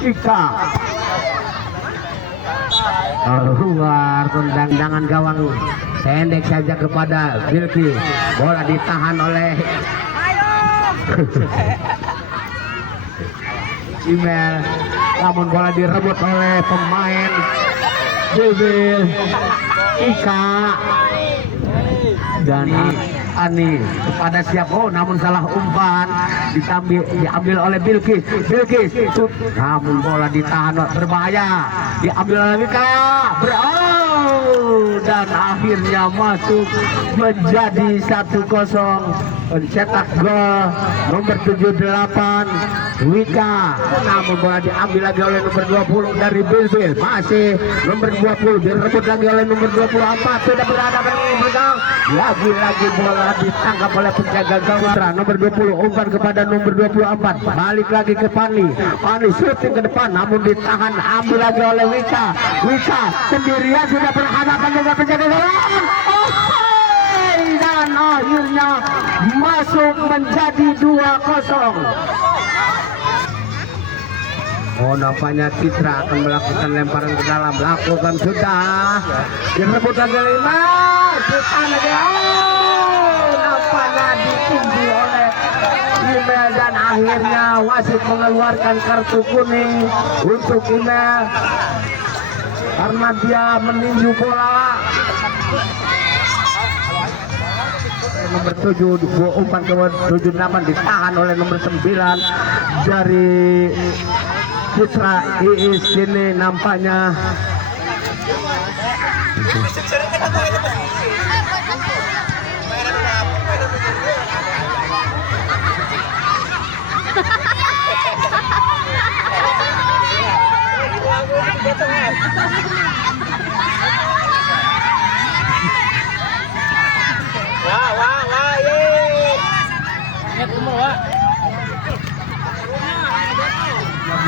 Ika keluar tendangan gawang pendek saja kepada Bilki. Bola ditahan oleh Imel, namun bola direbut oleh pemain Bibil Ika dan Ani kepada siap. Oh, namun salah umpan, diambil oleh Bilkis. Shoot, namun bola ditahan, berbahaya, diambil oleh Ika. Dan akhirnya masuk menjadi 1-0. Mencetak gol nomor 78 Wika, namun bola diambil lagi oleh nomor 20 dari Bilbil. Masih nomor 20 direbut lagi oleh nomor 24. Sudah berada di belakang, lagi-lagi bola ditangkap oleh penjaga gawang nomor 20. Umpan kepada nomor 24, balik lagi ke Pani shooting ke depan, namun ditahan, ambil lagi oleh Wika sendirian, sudah berhadapan dengan penjaga gawang. Dan akhirnya masuk menjadi 2-0. Oh, nampaknya Citra akan melakukan lemparan ke dalam, lakukan sudah, direbut lagi 5, Citra lagi, nampaknya ditinggi oleh Imel dan akhirnya wasit mengeluarkan kartu kuning untuk Imel karena dia meninju bola. Nomor 7 umpan ke 78 ditahan oleh nomor 9 dari Citra Iis. Ini nampaknya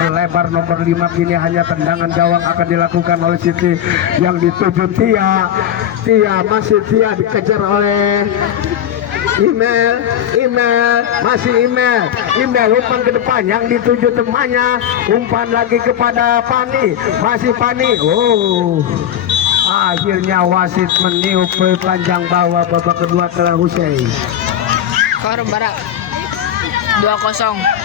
melebar nomor 5. Kini hanya tendangan gawang akan dilakukan oleh Siti yang dituju Tia. Masih Tia dikejar oleh Imel, masih Imel umpan ke depan yang dituju temannya, umpan lagi kepada Pani, masih Pani. Oh, akhirnya wasit meniup panjang bahwa babak kedua telah usai. Korum Barat 2-0.